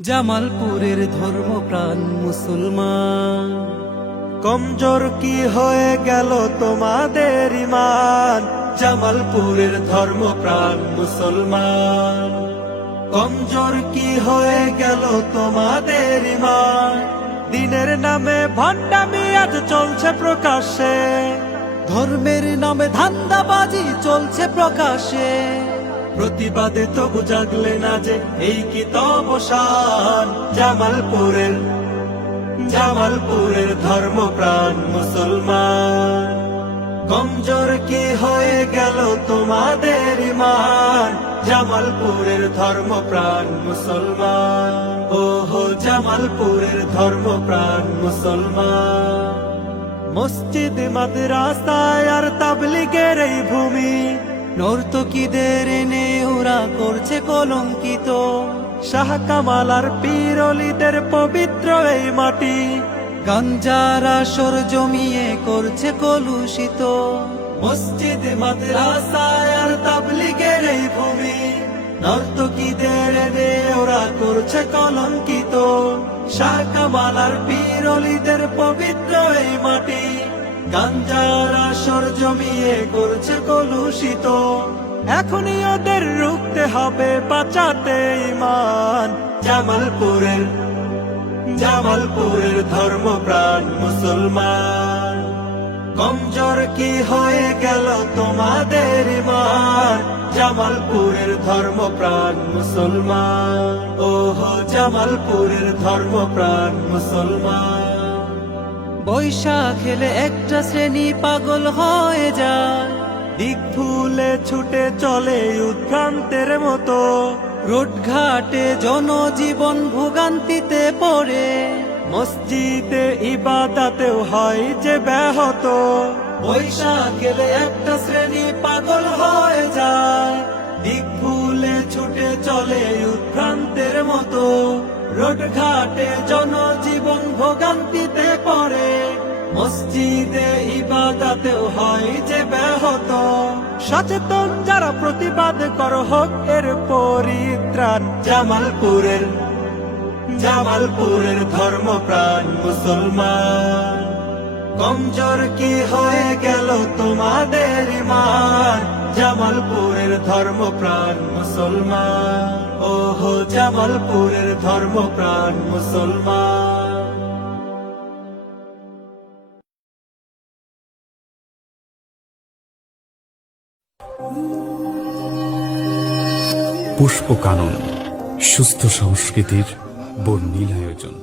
জামালপুরের ধর্মপ্রাণ মুসলমান, কমজোর কি হয়ে গেল তোমাদের ঈমান? জামালপুরের ধর্মপ্রাণ মুসলমান, কমজোর কি হয়ে গেল তোমাদের ঈমান? দিনের নামে ভণ্ডামি আজ চলছে প্রকাশ্যে, ধর্মের নামে ধান্দাবাজি চলছে প্রকাশে। প্রতিবাদে তবু জাগলে না যে এই কি তবসান? জামালপুরের ধর্মপ্রাণ মুসলমান, কমজোর কি হয়ে গেল তোমাদের ঈমান? জামালপুরের ধর্মপ্রাণ মুসলমান, ওহো জামালপুরের ধর্মপ্রাণ মুসলমান। মসজিদ মাদ্রাসায় আর তাবলীগের এই ভূমি, নর্তকীদের এনে ওরা করছে কলঙ্কিত। শাহ কামাল আর পীর অলিদের পবিত্র এই মাটি, গাঞ্জার আসর জমিয়ে করছে কলুষিত। মসজিদ মাদ্রাসায় আর তাবলীগের এই ভূমি, নর্তকীদের এনে ওরা করছে কলঙ্কিত। শাহ কামাল আর পীর অলিদের পবিত্র এই মাটি, গাঞ্জার আসর জমিয়ে করছে কলুষিত। এখনই ওদের রুখতে হবে, বাঁচাতে ঈমান। জামালপুরের ধর্মপ্রাণ মুসলমান, কমজোর কি হয়ে গেল তোমাদের ঈমান? জামালপুরের ধর্মপ্রাণ মুসলমান, ওহো জামালপুরের ধর্মপ্রাণ মুসলমান। বৈশাখ এলে একটা শ্রেণী পাগল হয়ে যায়, দিক ভুলে ছুটে চলে উদ্ভ্রান্তের মতো। রোডঘাটে জনজীবন ভোগান্তিতে পড়ে, মসজিদে ইবাদতেও হয় যে ব্যাহত। বৈশাখ এলে একটা শ্রেণী পাগল হয়ে যায়, দিক ভুলে ছুটে চলে উদ্ভ্রান্তের মতো। রোডঘাটে জনজীবন ভোগান্তিতে পড়ে, মসজিদে ইবাদতেও হয় যে ব্যাহত। সচেতন যারা প্রতিবাদ করো হোক এর পরিত্রাণ। জামালপুরের ধর্মপ্রাণ মুসলমান, কমজোর কি হয়ে গেল তোমাদের ঈমান? জামালপুরের ধর্মপ্রাণ মুসলমান, ওহো জামালপুরের ধর্মপ্রাণ মুসলমান। পুষ্পকানন, সুস্থ সংস্কৃতির বর্ণিল আয়োজন।